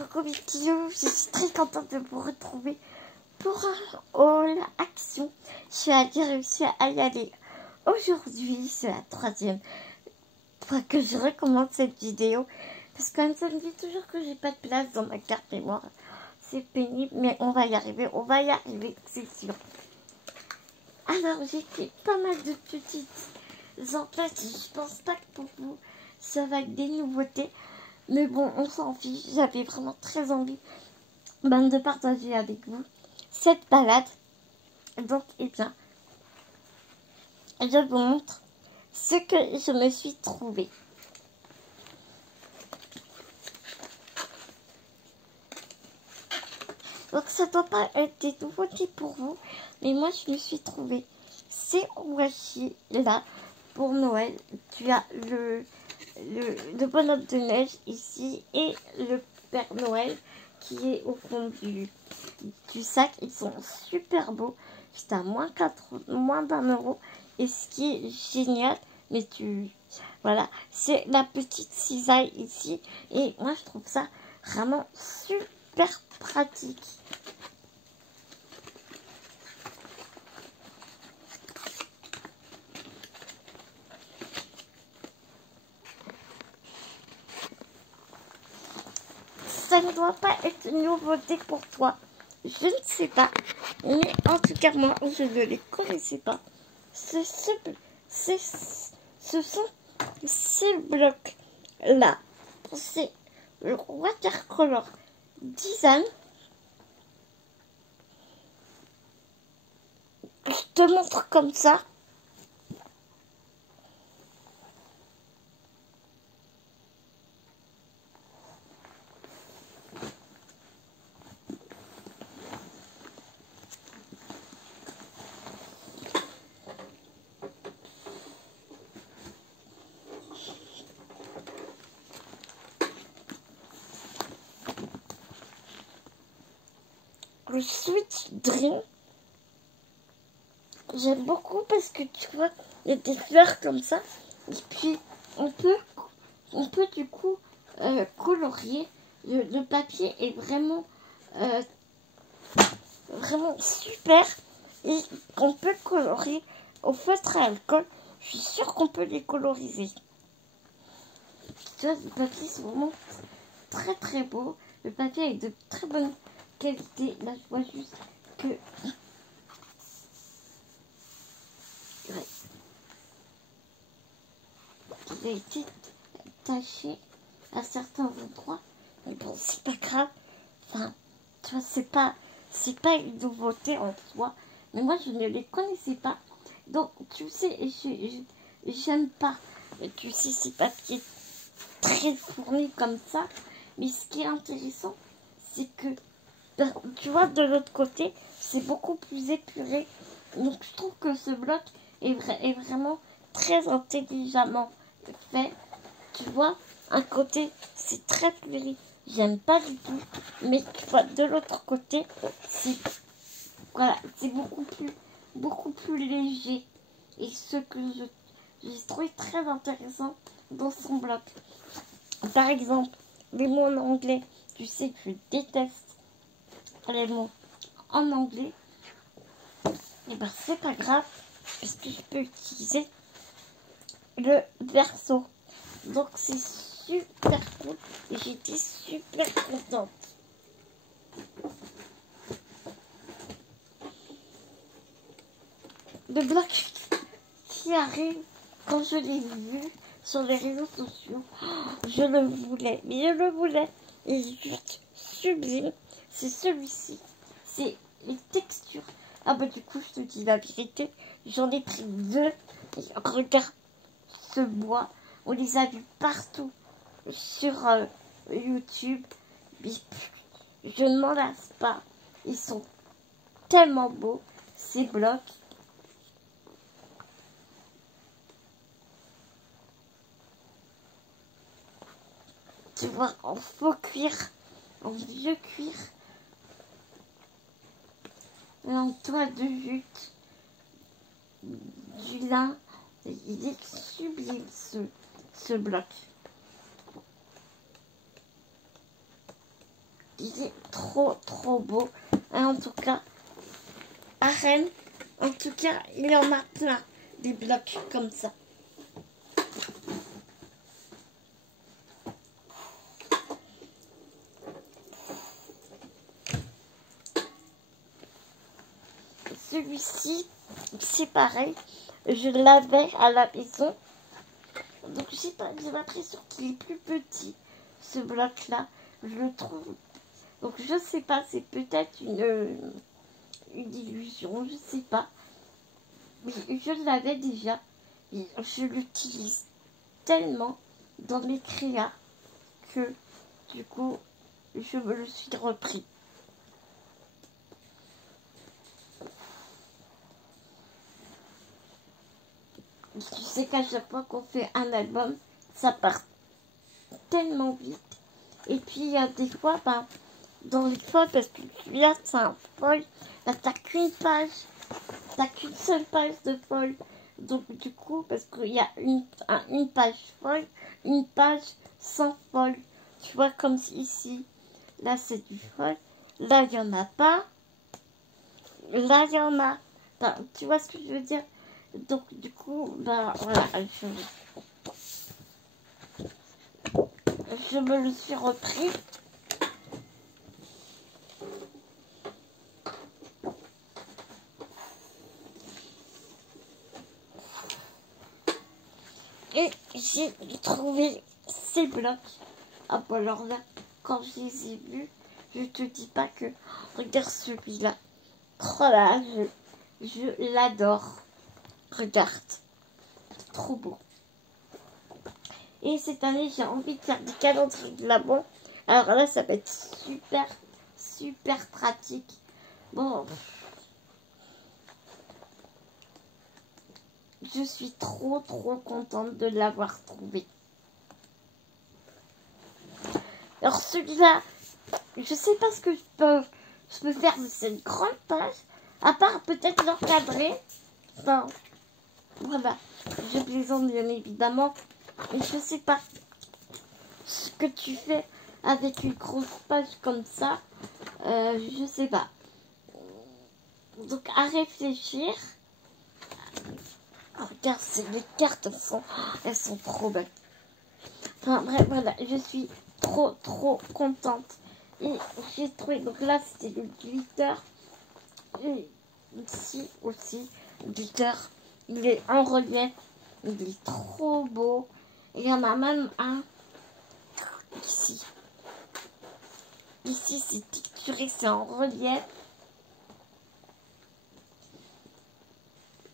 Coucou mes petits loups, je suis très contente de vous retrouver pour un haul action. J'ai réussi à y aller aujourd'hui, c'est la troisième fois que je recommande cette vidéo. Parce que ça me dit toujours que j'ai pas de place dans ma carte mémoire. C'est pénible, mais on va y arriver, c'est sûr. Alors j'ai fait pas mal de petites emplettes, je pense pas que pour vous ça va être des nouveautés. Mais bon, on s'en fiche, j'avais vraiment très envie de partager avec vous cette balade. Donc, eh bien, je vous montre ce que je me suis trouvé. Donc, ça ne doit pas être des nouveautés pour vous, mais moi, je me suis trouvé ces washi là pour Noël. Tu as le bonhomme de neige ici et le Père Noël qui est au fond du sac. Ils sont super beaux. C'est à moins d'1 € et ce qui est génial, mais voilà, c'est la petite cisaille ici et moi je trouve ça vraiment super pratique. Ça ne doit pas être une nouveauté pour toi, je ne sais pas, mais en tout cas moi je ne les connaissais pas. Ce sont ces blocs là, c'est le watercolor design. Je te montre comme ça. Le Sweet Dream, j'aime beaucoup parce que tu vois, il y a des fleurs comme ça. Et puis, on peut du coup colorier. Le papier est vraiment super. Et on peut colorier au feutre à alcool. Je suis sûre qu'on peut les coloriser. Tu vois, le papier, c'est vraiment très très beau. Le papier est de très bonne qualité. Là, je vois juste que... Ouais. Il a été taché à certains endroits. Mais bon, c'est pas grave. Enfin, tu vois, c'est pas une nouveauté en soi. Mais moi, je ne les connaissais pas. Donc, tu sais, j'aime pas, tu sais, ces papiers très fournis comme ça. Mais ce qui est intéressant, c'est que, tu vois, de l'autre côté, c'est beaucoup plus épuré. Donc, je trouve que ce bloc est vraiment très intelligemment fait. Tu vois, un côté, c'est très fleuri. J'aime pas du tout. Mais tu vois, de l'autre côté, c'est voilà, c'est beaucoup plus léger. Et ce que j'ai trouvé très intéressant dans son bloc. Par exemple, les mots en anglais. Tu sais que je déteste les mots en anglais. Et ben c'est pas grave, parce que je peux utiliser le verso. Donc c'est super cool et j'étais super contente. Le bloc qui arrive, quand je l'ai vu sur les réseaux sociaux, je le voulais, mais je le voulais. Il est juste sublime. C'est celui-ci. C'est les textures. Ah bah du coup, je te dis la vérité, j'en ai pris 2. Et regarde ce bois. On les a vus partout sur YouTube. Mais je ne m'en lasse pas. Ils sont tellement beaux, ces blocs. Tu vois, en faux cuir, en vieux cuir, en toile de jute, du lin. Il est sublime ce bloc. il est trop beau. Et en tout cas, à Rennes, en tout cas, il y en a plein, des blocs comme ça. Celui-ci, c'est pareil, je l'avais à la maison. Donc j'ai l'impression qu'il est plus petit, ce bloc-là, je le trouve. Donc je sais pas, c'est peut-être une illusion, je sais pas. Mais je l'avais déjà. Et je l'utilise tellement dans mes créas que du coup, je me le suis repris. Tu sais qu'à chaque fois qu'on fait un album, ça part tellement vite. Et puis il y a des fois, ben, dans les feuilles, parce que celui-là c'est un foil, ben, t'as qu'une page, t'as qu'une seule page de foil. Donc du coup, parce qu'il y a une page foil, une page sans foil. Tu vois, comme ici, là c'est du foil, là il n'y en a pas, là il y en a. Ben, tu vois ce que je veux dire? Donc du coup, ben voilà, je me le suis repris. Et j'ai trouvé ces blocs. Ah bah alors là, quand je les ai vus, je te dis pas que... Regarde celui-là. Oh là, je l'adore. Regarde. Trop beau. Et cette année, j'ai envie de faire des calendriers de l'Avent. Alors là, ça va être super pratique. Bon, je suis trop contente de l'avoir trouvé. Alors celui-là, je sais pas ce que je peux faire de cette grande page, à part peut-être l'encadrer. Enfin, voilà, je plaisante bien évidemment, mais je sais pas ce que tu fais avec une grosse page comme ça, je sais pas. Donc à réfléchir. Oh, regarde, les cartes elles sont trop belles. Enfin bref, voilà, je suis trop contente. Et j'ai trouvé, donc là c'était le glitter. Et ici aussi, le glitter. Il est en relief. Il est trop beau. Et il y en a même un ici. Ici c'est picturé, c'est en relief.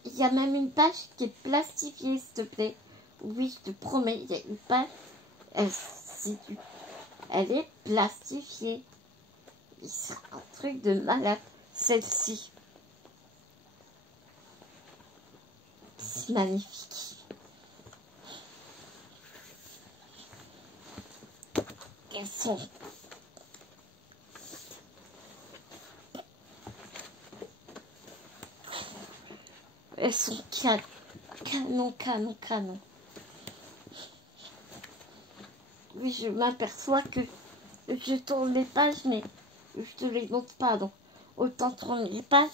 Il y a même une page qui est plastifiée, s'il te plaît. Oui, je te promets, il y a une page. Elle est plastifiée. C'est un truc de malade. Celle-ci. C'est magnifique. Elles sont... Elles sont canon. Oui, je m'aperçois que je tourne les pages, mais je te les montre pas. Donc, autant tourner les pages,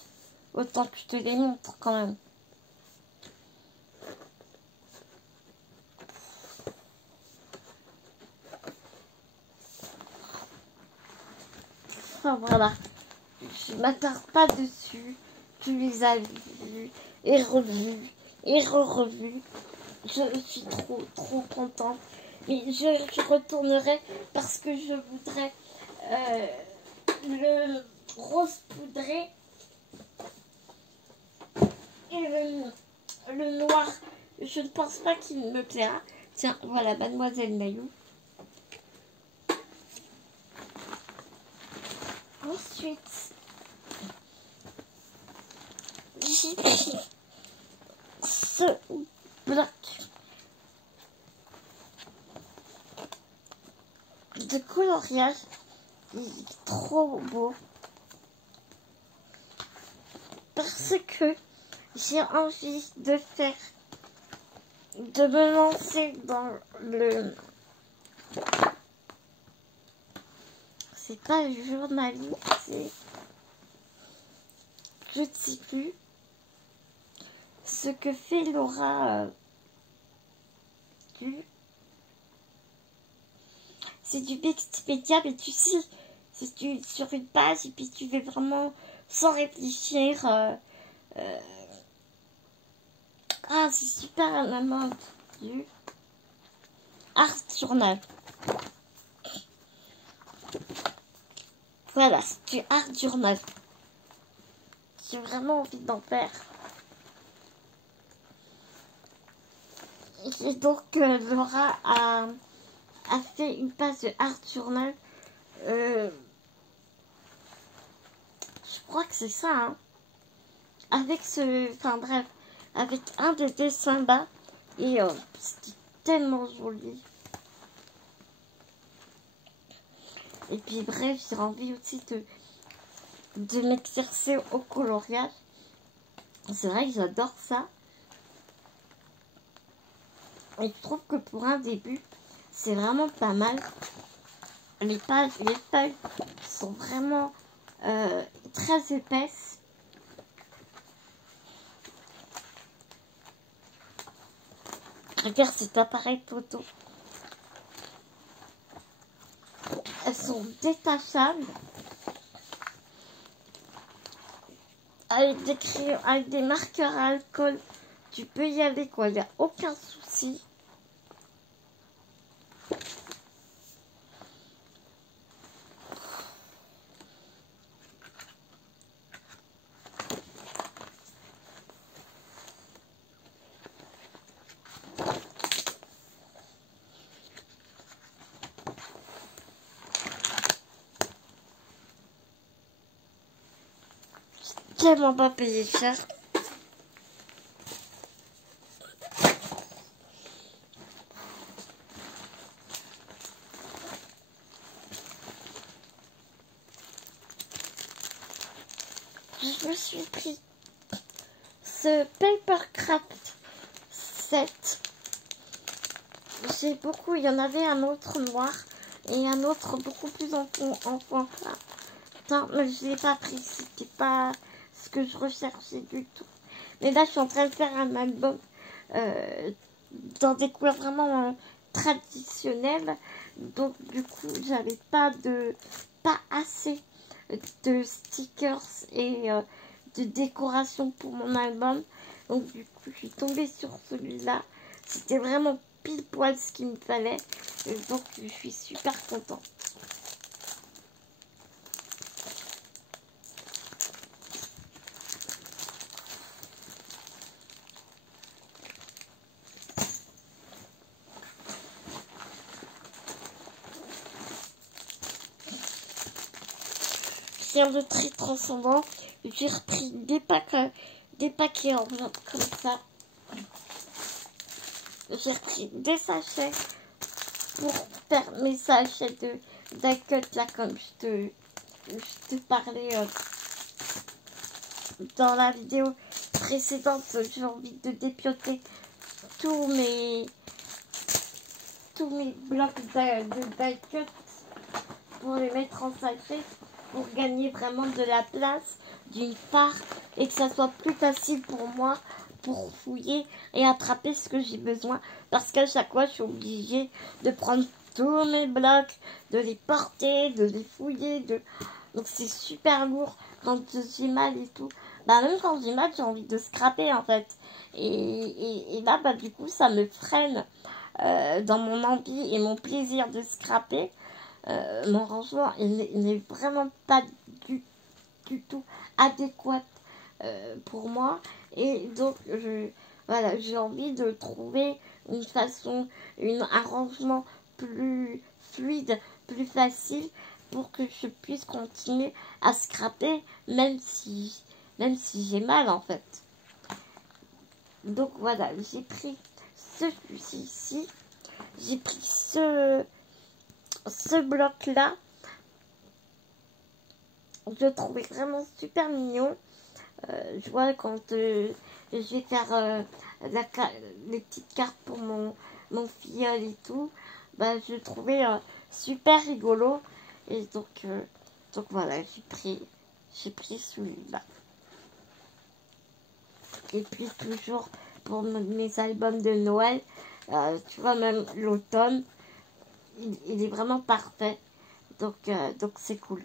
autant que je te les montre quand même. Enfin, voilà. Je m'attarde pas dessus. Tu les as vus et revus et revus. Je suis trop contente. Mais je retournerai parce que je voudrais le rose poudré et le noir. Je ne pense pas qu'il me plaira. Tiens, voilà, Mademoiselle Mayou. Ensuite, j'ai pris ce bloc de coloriage. Il est trop beau. Parce que j'ai envie de me lancer dans le c'est pas journaliste, c'est... Je ne sais plus ce que fait Laura c'est du Wikipédia, mais tu sais, si tu sur une page et puis tu fais vraiment sans réfléchir. Ah, c'est super à la mode du Art Journal. Voilà, c'est du Art Journal. J'ai vraiment envie d'en faire. Et donc, Laura a fait une page de Art Journal. Je crois que c'est ça, hein. Avec ce... Enfin bref, avec un des dessins bas. Et c'était tellement joli. Et puis bref, j'ai envie aussi de m'exercer au coloriage. C'est vrai que j'adore ça. Et je trouve que pour un début, c'est vraiment pas mal. Les feuilles sont vraiment très épaisses. Regarde cet appareil photo. Elles sont détachables. Avec des crayons, avec des marqueurs à alcool, tu peux y aller quoi, il n'y a aucun souci. Tellement pas payé cher. Je me suis pris ce Papercraft 7. J'ai beaucoup, il y en avait un autre noir et un autre beaucoup plus en fond. Attends, mais je l'ai pas pris, c'était pas ce que je recherchais du tout. Mais là, je suis en train de faire un album dans des couleurs vraiment traditionnelles. Donc, du coup, j'avais pas assez de stickers et de décoration pour mon album. Donc, du coup, je suis tombée sur celui-là. C'était vraiment pile poil ce qu'il me fallait. Et donc, je suis super contente. Rien de très transcendant. J'ai repris des paquets en blanc comme ça. J'ai repris des sachets pour faire mes sachets d'alcool là comme je te parlais dans la vidéo précédente. J'ai envie de dépioter tous mes blocs d'alcool pour les mettre en sachet pour gagner vraiment de la place d'une part et que ça soit plus facile pour moi pour fouiller et attraper ce que j'ai besoin parce qu'à chaque fois je suis obligée de prendre tous mes blocs, de les porter, de les fouiller, donc c'est super lourd quand j'ai mal et tout. Bah même quand j'ai mal j'ai envie de scraper en fait et là bah du coup ça me freine dans mon envie et mon plaisir de scraper. Mon rangement il n'est vraiment pas du tout adéquat pour moi et donc voilà, j'ai envie de trouver une façon, un rangement plus fluide, plus facile pour que je puisse continuer à scraper même si j'ai mal en fait. Donc voilà, j'ai pris celui-ci ici, j'ai pris ce bloc là. Je le trouvais vraiment super mignon. Je vois quand je vais faire les petites cartes pour mon filleul et tout, bah, je le trouvais super rigolo. Et donc voilà, j'ai pris celui-là. Et puis toujours pour mes albums de Noël, tu vois, même l'automne, il est vraiment parfait. Donc c'est cool.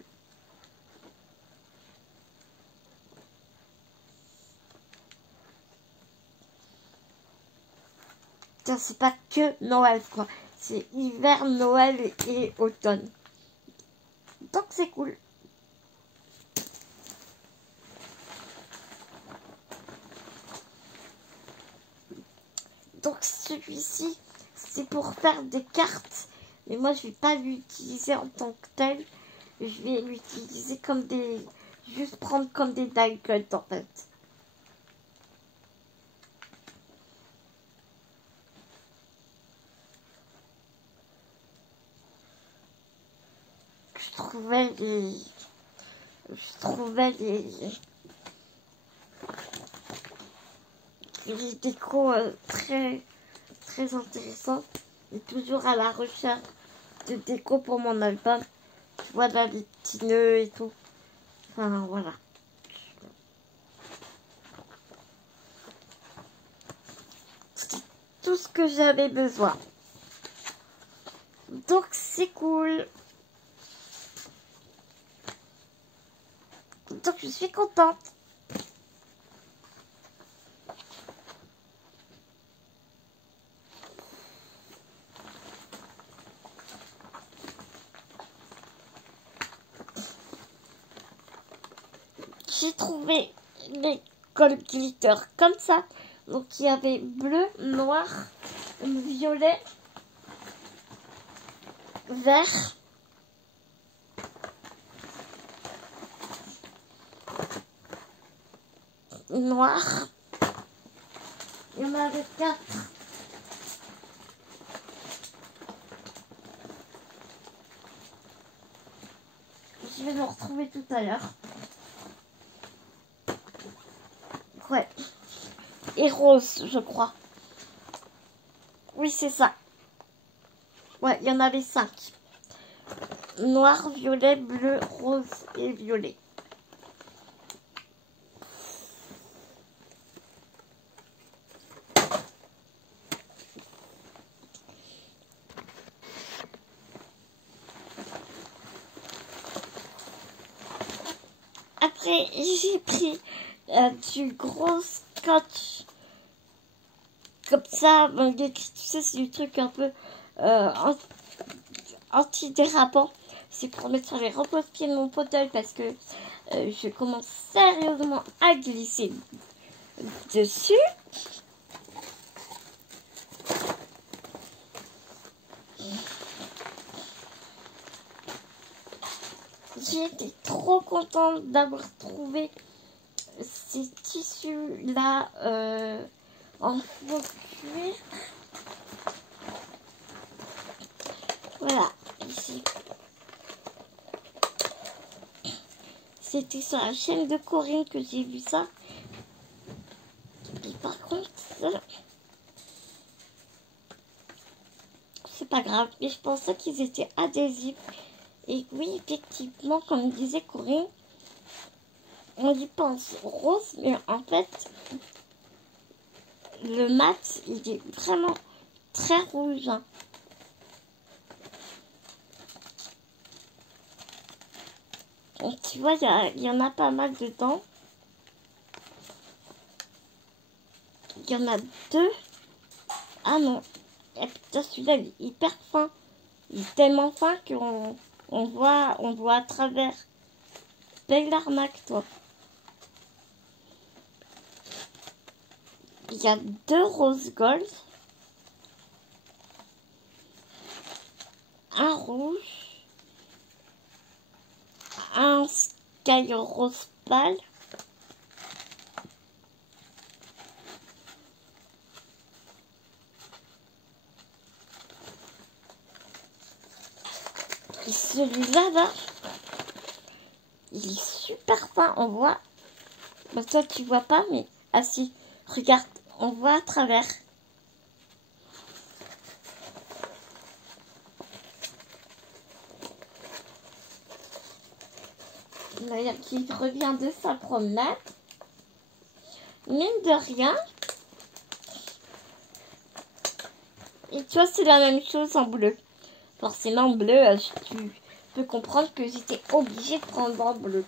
C'est pas que Noël, quoi. C'est hiver, Noël et automne. Donc c'est cool. Donc celui-ci, c'est pour faire des cartes. Mais moi, je vais pas l'utiliser en tant que tel. Je vais l'utiliser comme des... Juste prendre comme des die cuts, en fait. Je trouvais les décos très intéressants. Et toujours à la recherche de déco pour mon album. Tu vois là les petits nœuds et tout. Enfin voilà. C'est tout ce que j'avais besoin. Donc c'est cool. Donc je suis contente. J'ai trouvé les gold glitter comme ça. Donc il y avait bleu, noir, violet, vert, noir. Il y en avait 4. Je vais le retrouver tout à l'heure. Ouais. Et rose, je crois. Oui, c'est ça. Ouais, il y en avait 5. Noir, violet, bleu, rose et violet. Après, j'ai pris du gros scotch. Comme ça, tu sais, c'est du truc un peu antidérapant. C'est pour mettre sur les repose-pieds de mon fauteuil parce que je commence sérieusement à glisser dessus. J'ai été trop contente d'avoir trouvé ces tissus-là en faux cuir. Voilà, ici. C'était sur la chaîne de Corinne que j'ai vu ça. Et par contre, c'est pas grave. Mais je pensais qu'ils étaient adhésifs. Et oui, effectivement, comme disait Corinne, on y pense rose, mais en fait, le mat, il est vraiment très rouge. Donc, tu vois, il y en a pas mal dedans. Il y en a 2. Ah non. Et putain, celui-là, il est hyper fin. Il est tellement fin qu'on voit à travers. Belle arnaque, toi. Il y a 2 rose gold. Un rouge. Un sky rose pâle. Et celui-là, là, il est super fin. On voit. Bah, toi, tu vois pas, mais... Ah si, regarde, on voit à travers. qui revient de sa promenade. Mine de rien. Et tu vois, c'est la même chose en bleu. Forcément, en bleu, tu peux comprendre que j'étais obligée de prendre en bleu.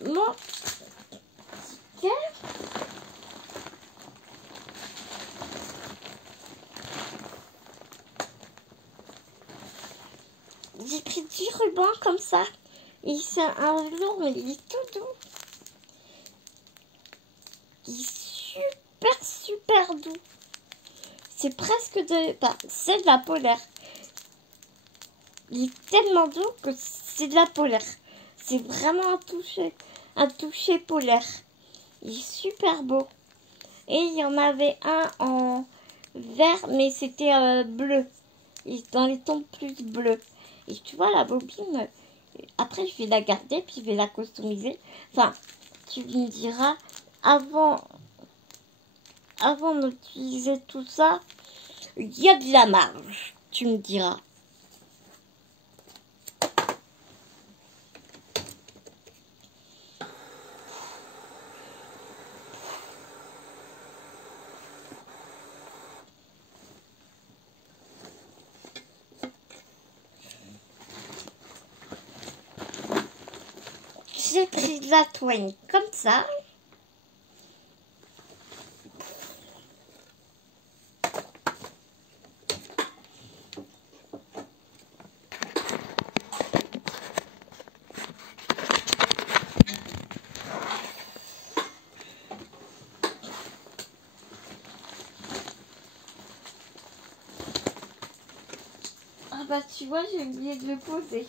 Bon. Ok. J'ai pris 10 rubans comme ça. Et c'est un velours, mais il est tout doux. Il est super doux. C'est presque de... Enfin, c'est de la polaire. Il est tellement doux que c'est de la polaire. C'est vraiment un toucher polaire. Il est super beau. Et il y en avait un en vert, mais c'était bleu. Dans les tons plus bleus. Et tu vois, la bobine, après je vais la garder, puis je vais la customiser. Enfin, tu me diras, avant d'utiliser tout ça, il y a de la marge, tu me diras. J'ai pris de la toile comme ça. Ah bah tu vois, j'ai oublié de le poser.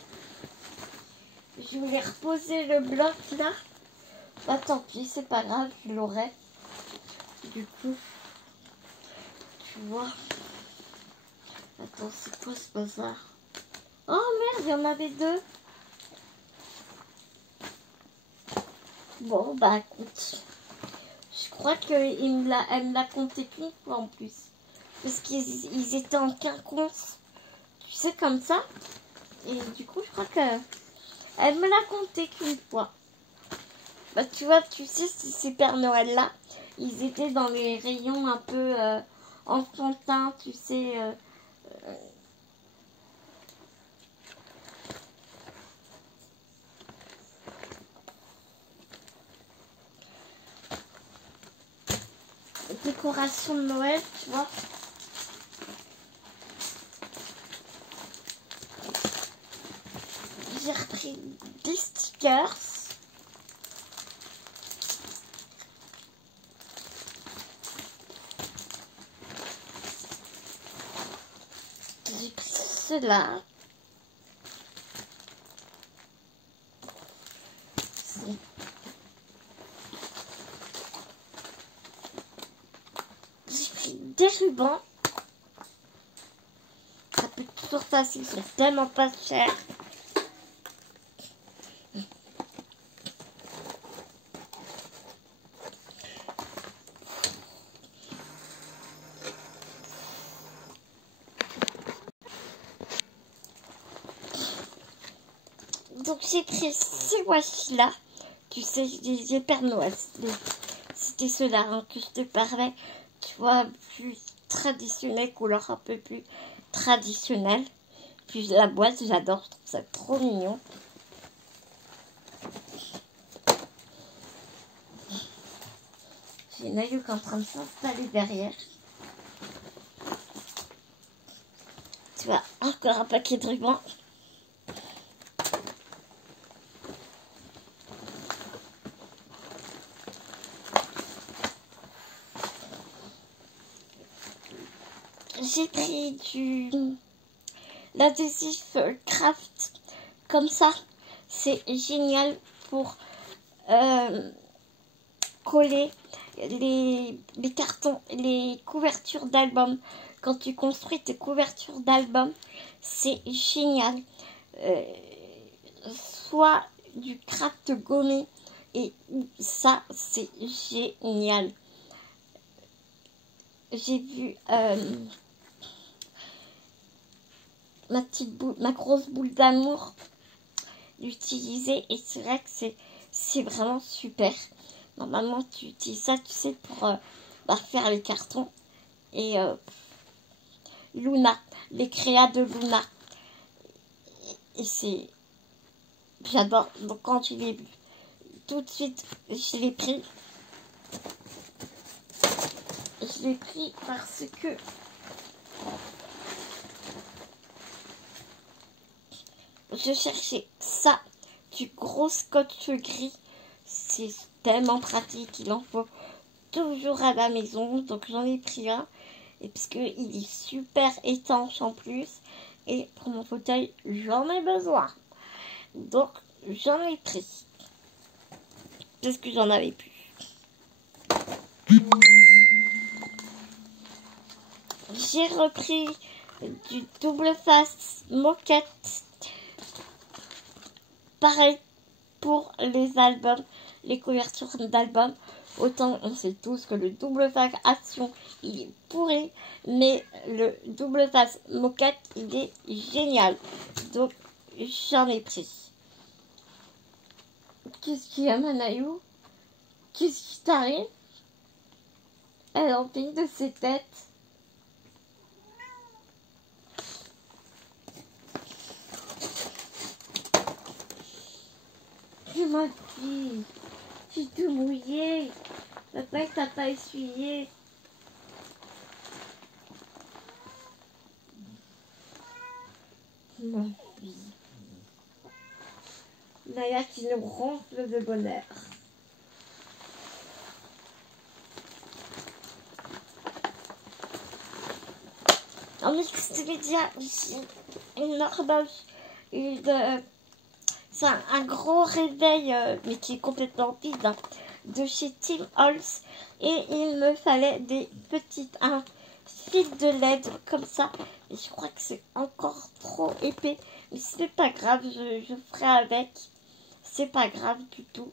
Je voulais reposer le bloc là. Bah tant pis, c'est pas grave, je l'aurai. Du coup, tu vois. Attends, c'est quoi ce bazar? Oh merde, il y en avait deux. Bon, bah écoute. Je crois qu'elle me l'a compté qu'une fois en plus. Parce qu'ils étaient en quinconce. Tu sais, comme ça. Et du coup, je crois que elle me l'a compté qu'une fois. Bah tu vois, tu sais, ces Père Noël là, ils étaient dans les rayons un peu enfantins, tu sais. Décoration de Noël, tu vois. J'ai repris des stickers. J'ai pris ceux-là. J'ai pris des rubans. Ça peut toujours passer, ils sont tellement pas chers. Donc j'ai pris ces washi-là. Tu sais, les Père Noël. C'était ceux-là hein, que je te parlais. Tu vois, plus traditionnel, couleur un peu plus traditionnelle. Puis la boîte, j'adore, je trouve ça trop mignon. J'ai Nayouk en train de s'installer derrière. Tu vois, encore un paquet de rubans. J'ai pris l'adhésif craft comme ça. C'est génial pour coller les cartons, les couvertures d'albums quand tu construis tes couvertures d'albums, c'est génial. Soit du craft gommé, et ça, c'est génial. J'ai vu ma grosse boule d'amour l'utiliser, et c'est vrai que c'est vraiment super. Normalement, tu utilises ça, tu sais, pour faire les cartons. Et Luna, les créas de Luna. Et c'est... J'adore. Donc quand je l'ai vu, tout de suite, je l'ai pris. Je l'ai pris parce que je cherchais ça, du gros scotch gris. C'est tellement pratique, il en faut toujours à la maison. Donc j'en ai pris un. Et puisque il est super étanche en plus. Et pour mon fauteuil, j'en ai besoin. Donc j'en ai pris. Parce que j'en avais plus. J'ai repris du double face moquette. Pareil pour les albums, les couvertures d'albums. Autant on sait tous que le double face action, il est pourri. Mais le double face moquette, il est génial. Donc j'en ai pris. Qu'est-ce qu'il y a, Manayou? Qu'est-ce qui t'arrive? Elle en fait de ses têtes. Ma fille, j'ai tout mouillé. Papa, il t'a pas essuyé. Ma fille. Naya qui nous ronfle de bonheur. En mixte média, j'ai une horloge, c'est un gros réveil, mais qui est complètement vide, hein, de chez Tim Holtz. Et il me fallait un fil de LED comme ça. Et je crois que c'est encore trop épais. Mais c'est pas grave, je ferai avec. C'est pas grave du tout.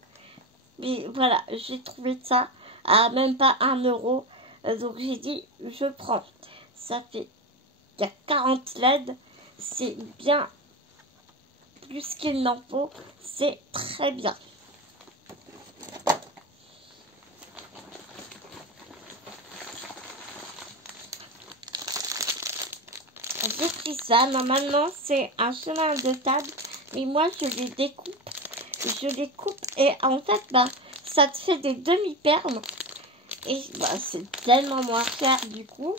Mais voilà, j'ai trouvé ça à même pas 1 euro. Donc j'ai dit, je prends. Ça fait, il y a 40 LED. C'est bien plus qu'il n'en faut. C'est très bien. J'ai pris ça. Normalement, c'est un chemin de table. Mais moi, je les découpe. Je les coupe. Et en fait, ça te fait des demi-perles. Et c'est tellement moins cher du coup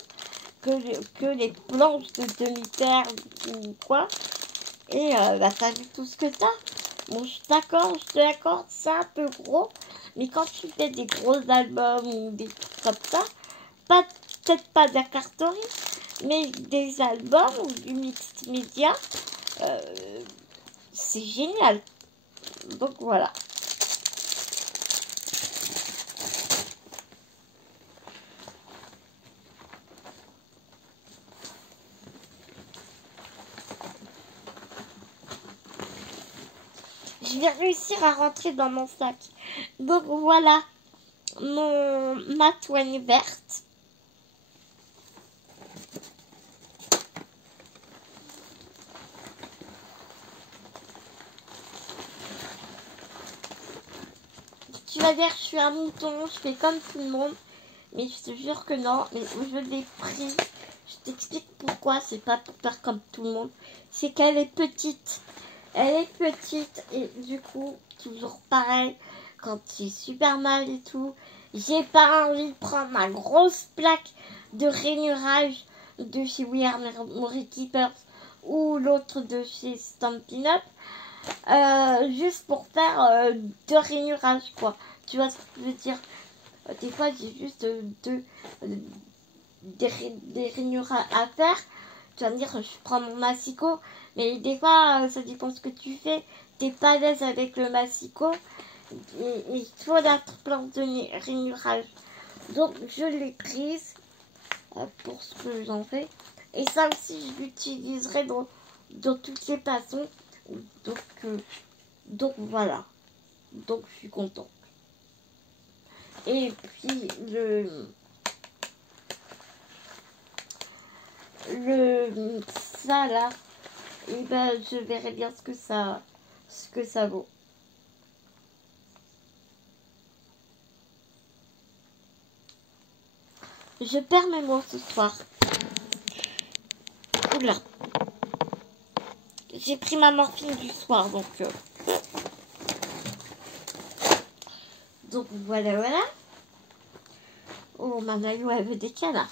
que les planches de demi-perles ou quoi. Et t'as vu tout ce que t'as. Bon, je te l'accorde, c'est un peu gros. Mais quand tu fais des gros albums ou des trucs comme ça, peut-être pas de la cartonnerie, mais des albums ou du mixed média, c'est génial. Donc voilà. Je vais réussir à rentrer dans mon sac. Donc voilà ma toile verte. Tu vas dire que je suis un mouton, je fais comme tout le monde. Mais je te jure que non, mais je l'ai pris. Je t'explique pourquoi, c'est pas pour faire comme tout le monde. C'est qu'elle est petite. Elle est petite et du coup, toujours pareil, quand j'ai super mal et tout, j'ai pas envie de prendre ma grosse plaque de rainurage de chez We Are Memory Keepers ou l'autre de chez Stampin' Up, juste pour faire de rainurage, quoi. Tu vois ce que je veux dire? Des fois, j'ai juste des rainurages à faire. Tu vas me dire, je prends mon massicot, mais des fois, ça dépend ce que tu fais. T'es pas à l'aise avec le massicot, et il faut la plante de rainurage. Donc, je l'ai prise. pour ce que j'en fais. Et ça aussi, je l'utiliserai dans toutes les façons. Donc voilà. Donc je suis contente. Et puis ça là, et ben je verrai bien ce que ça vaut. Je perds mes mots ce soir. Oula. J'ai pris ma morphine du soir, donc voilà. Oh, ma Maillot, elle veut des canards.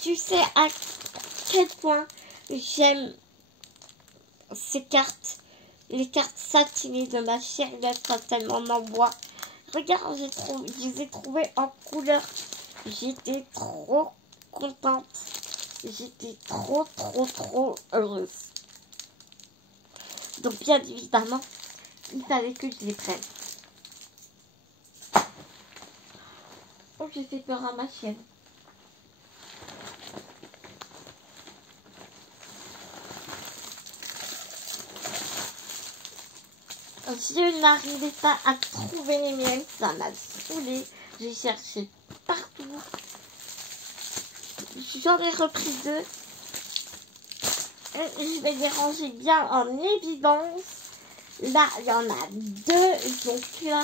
Tu sais à quel point j'aime ces cartes, les cartes satinées de ma chérie lettre tellement en bois. Regarde, je les ai trouvées en couleur. J'étais trop contente. J'étais trop heureuse. Donc bien évidemment, il fallait que je les prenne. Oh, j'ai fait peur à ma chienne. Je n'arrivais pas à trouver les miennes, ça m'a saoulée. J'ai cherché partout. J'en ai repris 2. Je vais les ranger bien en évidence. Là, il y en a 2. Donc là,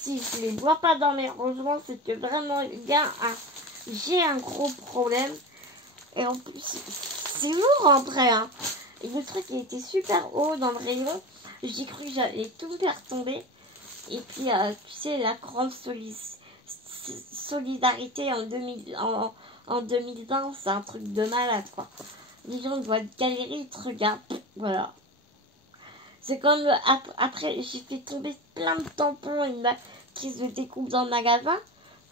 si je ne les vois pas dans mes rangements, c'est que vraiment, j'ai un gros problème. Et en plus, c'est lourd en vrai. Hein. Et le truc, il était super haut dans le rayon. J'ai cru que j'allais tout me faire tomber. Et puis, tu sais, la grande solidarité en 2020, c'est un truc de malade, quoi. Les gens doivent galérer, ils te regardent. Voilà. C'est comme après, j'ai fait tomber plein de tampons et une prise de découpe dans le magasin.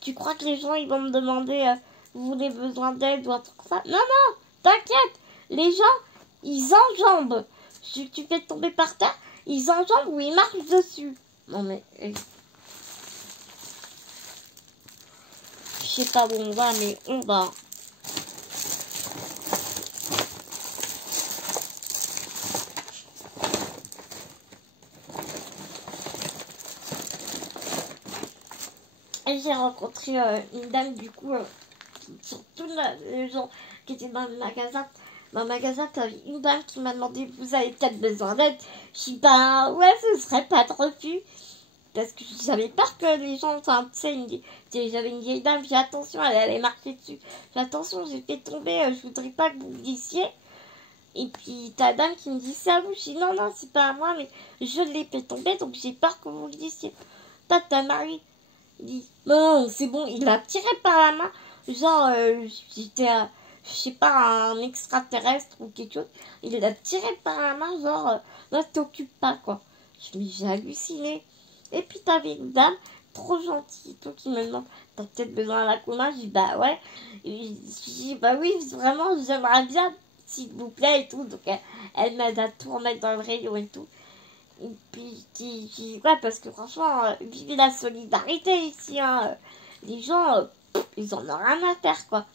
Tu crois que les gens, ils vont me demander, vous avez besoin d'aide ou un truc comme ça? Non, non, t'inquiète. Les gens, ils enjambent. Tu fais tomber par terre, ils enjambent ou ils marchent dessus. Non mais... je sais pas où on va, mais on va. Et j'ai rencontré une dame, du coup, sur tous les gens qui étaient dans le magasin. Dans le magasin, t'avais une dame qui m'a demandé, vous avez peut-être besoin d'aide? Je dis, bah ouais, ce serait pas de refus. Parce que j'avais peur que les gens, enfin, tu sais, j'avais une vieille dame, j'ai attention, elle allait marcher dessus. J'ai attention, j'ai fait tomber, je voudrais pas que vous glissiez. Et puis, ta dame qui me dit, c'est à vous. Je dis, non, non, c'est pas à moi, mais je l'ai fait tomber, donc j'ai peur que vous glissiez. Ta mari dit, non, c'est bon, il l'a tiré par la main. Genre, j'étais, je sais pas, un extraterrestre ou quelque chose. Il l'a tiré par la main, genre, ne t'occupe pas, quoi. J'ai halluciné. Et puis t'avais une dame trop gentille, tout qui me demande, t'as peut-être besoin d'un coup de main? Je dis, bah ouais. Et je dis, bah oui, vraiment, j'aimerais bien, s'il vous plaît, et tout. Donc elle m'aide à tout remettre dans le rayon et tout. Et puis je dis, ouais, parce que franchement, vivez la solidarité ici, hein. Les gens, ils en ont rien à faire, quoi.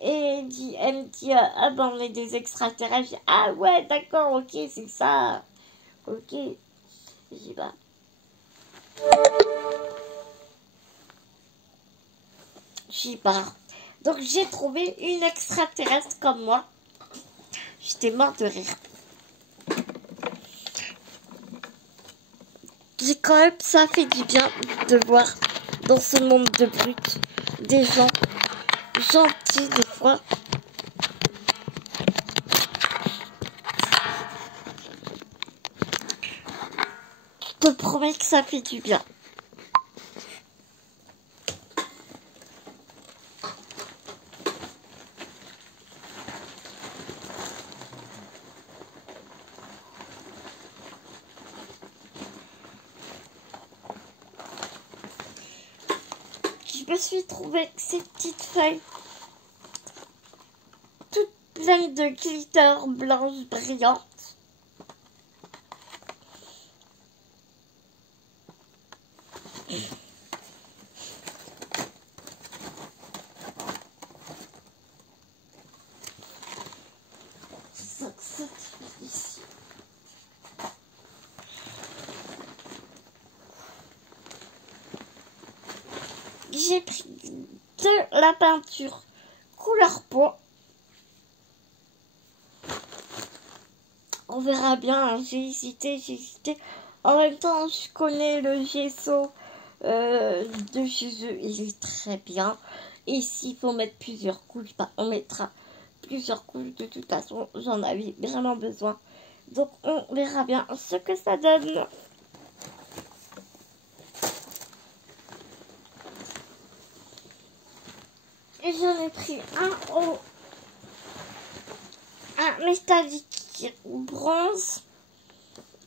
Et elle me dit, ah ben on est des extraterrestres. Je dis, ah ouais, d'accord, ok, c'est ça. Ok. Je dis, bah. J'y pars. Donc j'ai trouvé une extraterrestre comme moi. J'étais morte de rire. J'ai quand même, ça fait du bien de voir dans ce monde de brutes des gens gentils des fois. Je te promets que ça fait du bien. Je me suis trouvé ces petites feuilles toutes pleines de glitter blanche brillante. j'ai pris de la peinture couleur peau. On verra bien, hein. J'ai hésité. En même temps, je connais le gesso de chez eux, il est très bien. Et s'il faut mettre plusieurs couches, bah, on mettra plusieurs couches. De toute façon, j'en avais vraiment besoin. Donc, on verra bien ce que ça donne. Et j'en ai pris un métallique bronze,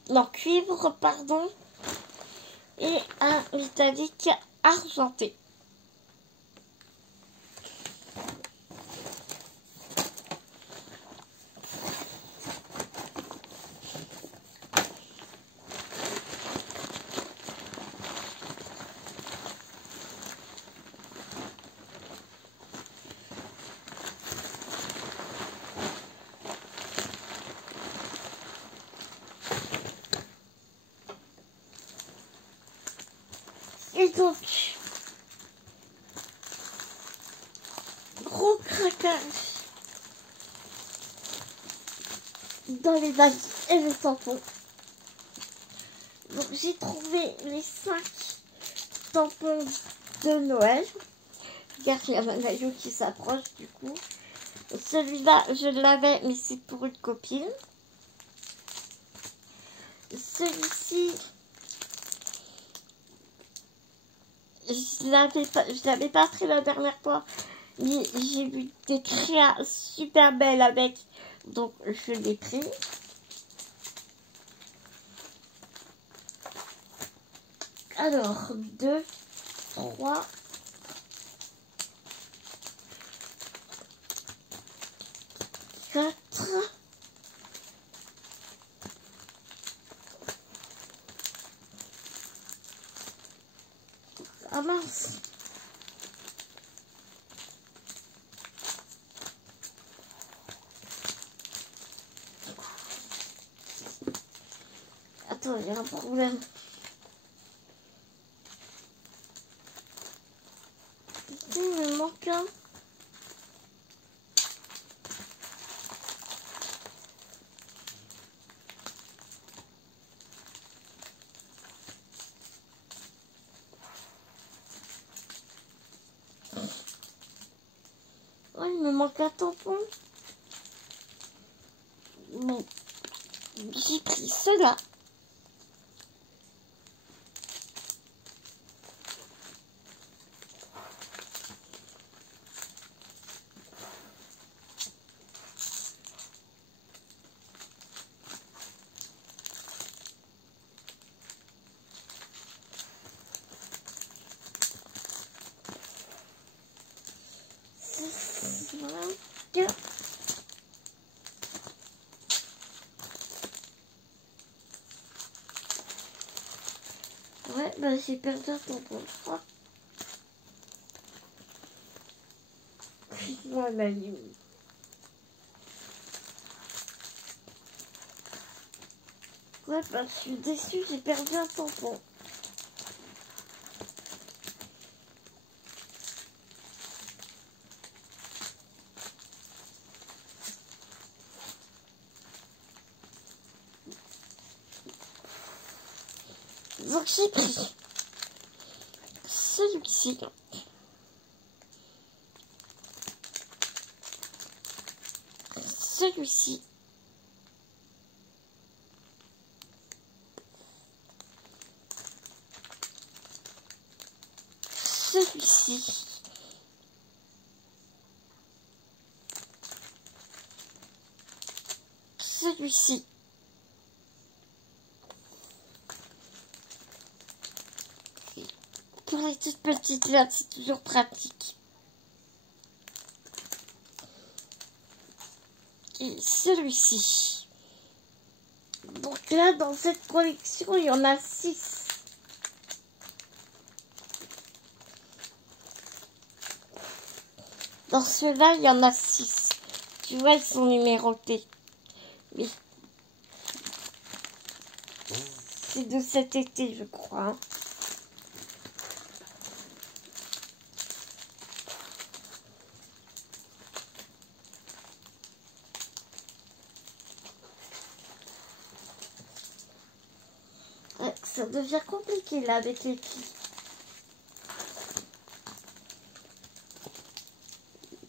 non, cuivre, pardon, et un métallique argenté. Et donc, gros craquage dans les valises et les tampons. Donc, j'ai trouvé les 5 tampons de Noël. Regarde, il y a ma maillot qui s'approche du coup. Celui-là, je l'avais, mais c'est pour une copine. Celui-ci, je l'avais pas pris la dernière fois, mais j'ai vu des créas super belles avec, donc je l'ai pris. Alors, 2, 3, 4, ah mince. Attends, il y a un problème. Il me manque un. Oh, il me manque un tampon. Bon, j'ai pris cela. Ouais, bah j'ai perdu un tampon, je crois. Moi, la nuit. Ouais, bah je suis déçue, j'ai perdu un tampon. Donc j'ai pris celui-ci. Celui-ci. Celui-ci. Celui-ci. Pour les toutes petites là, c'est toujours pratique. Et celui-ci. Donc là, dans cette collection, il y en a 6. Dans ceux-là, il y en a 6. Tu vois, ils sont numérotés. Mais c'est de cet été, je crois. Ça devient compliqué là avec les filles.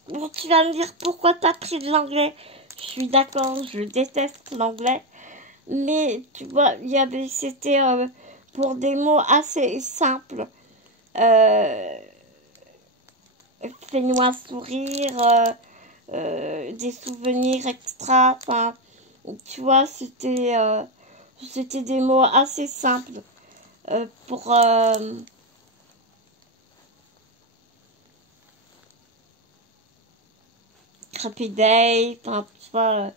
Bon, tu vas me dire pourquoi tu as pris de l'anglais. Je suis d'accord, je déteste l'anglais. Mais tu vois, c'était pour des mots assez simples. Fais-moi sourire, des souvenirs extra. Enfin, tu vois, c'était des mots assez simples pour Happy Day. Enfin, tu vois.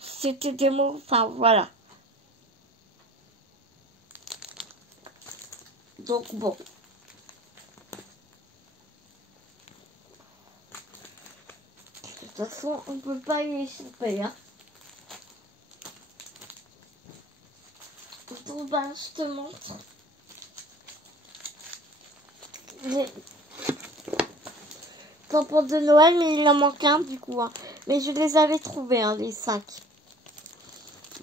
C'était des mots, enfin voilà. Donc bon. De toute façon, on ne peut pas y échapper. Hein. Donc ben, je te montre. Les tampons de Noël, mais il en manque un du coup. Hein. Mais je les avais trouvés, hein, les 5.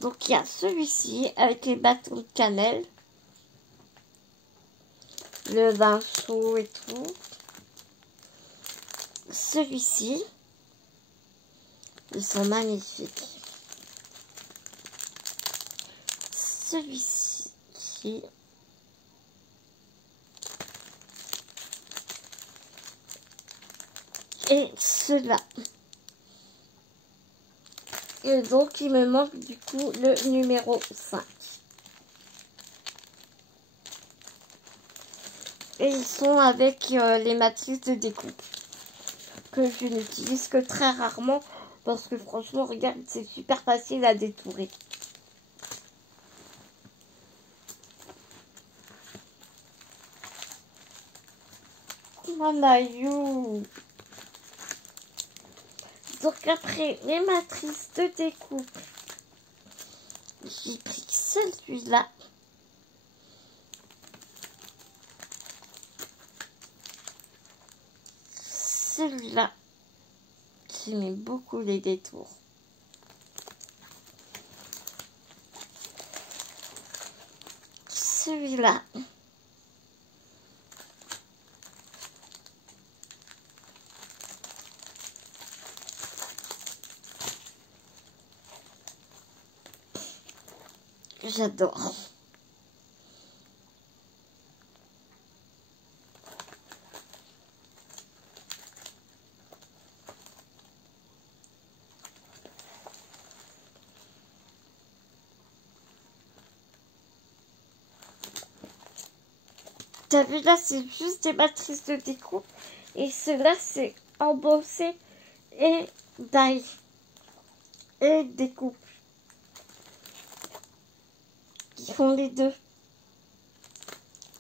Donc il y a celui-ci avec les bâtons de cannelle. Le vin chaud et tout. Celui-ci. Ils sont magnifiques. Celui-ci. Et ceux-là. Et donc, il me manque du coup le numéro 5. Et ils sont avec les matrices de découpe. Que je n'utilise que très rarement. Parce que franchement, regarde, c'est super facile à détourer. Mamayou. Donc après, les matrices de découpe. J'ai pris celui-là. Celui-là. J'aimais beaucoup les détours. Celui-là. J'adore. T'as vu là, c'est juste des matrices de découpe. Et ceux-là, c'est embossé et die. Et découpe. Ils font les deux.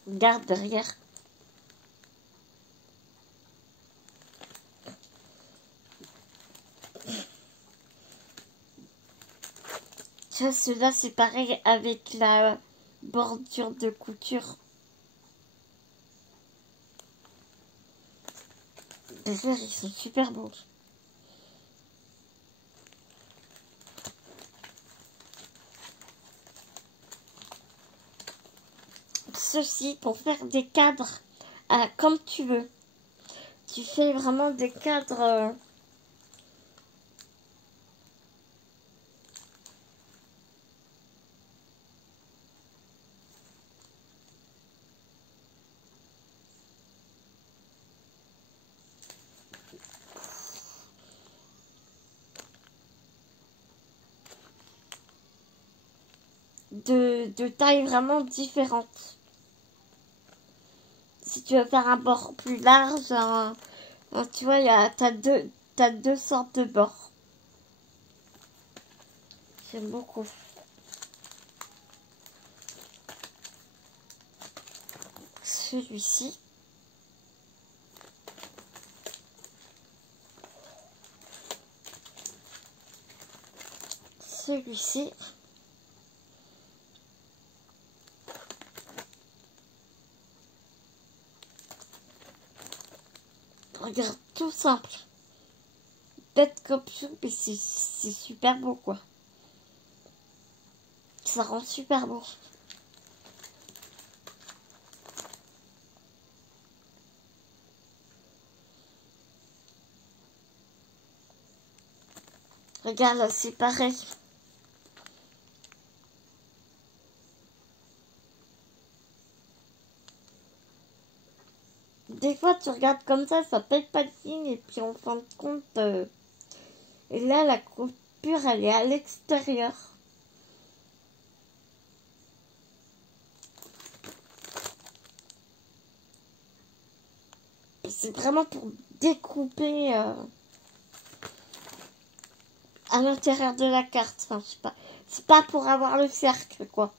Regarde derrière. Tiens, ceux-là, c'est pareil avec la bordure de couture. D'ailleurs, ils sont super beaux. Ceci pour faire des cadres comme tu veux. Tu fais vraiment des cadres de tailles vraiment différentes. Si tu veux faire un bord plus large, tu vois, t'as deux sortes de bords. J'aime beaucoup. Celui-ci. Celui-ci. Regarde, tout simple. bête comme ça, mais c'est super beau, quoi. Ça rend super beau. Regarde, là, c'est pareil. Des fois, tu regardes comme ça paye pas de signe, et puis en fin de compte, et là, la coupure, elle est à l'extérieur. C'est vraiment pour découper à l'intérieur de la carte. Enfin, je sais pas. C'est pas pour avoir le cercle, quoi.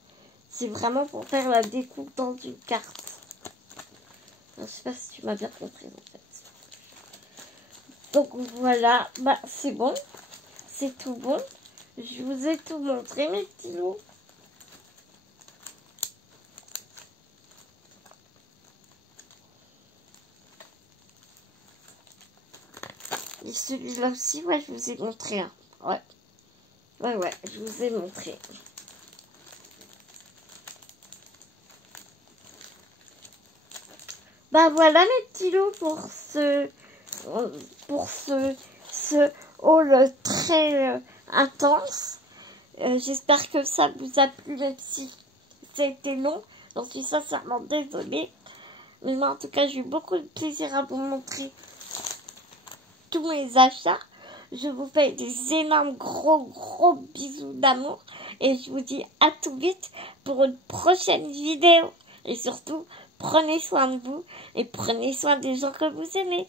C'est vraiment pour faire la découpe dans une carte. Je sais pas si tu m'as bien compris, en fait. Donc voilà, bah c'est bon. C'est tout bon. Je vous ai tout montré, mes petits loups. Et celui-là aussi, ouais, je vous ai montré un. Ouais. Ouais, je vous ai montré. Bah voilà, mes petits loups, pour ce haul très intense. J'espère que ça vous a plu, même si c'était long. J'en suis sincèrement désolée. Mais moi, en tout cas, j'ai eu beaucoup de plaisir à vous montrer tous mes achats. Je vous fais des énormes gros bisous d'amour. Et je vous dis à tout vite pour une prochaine vidéo. Et surtout, prenez soin de vous et prenez soin des gens que vous aimez.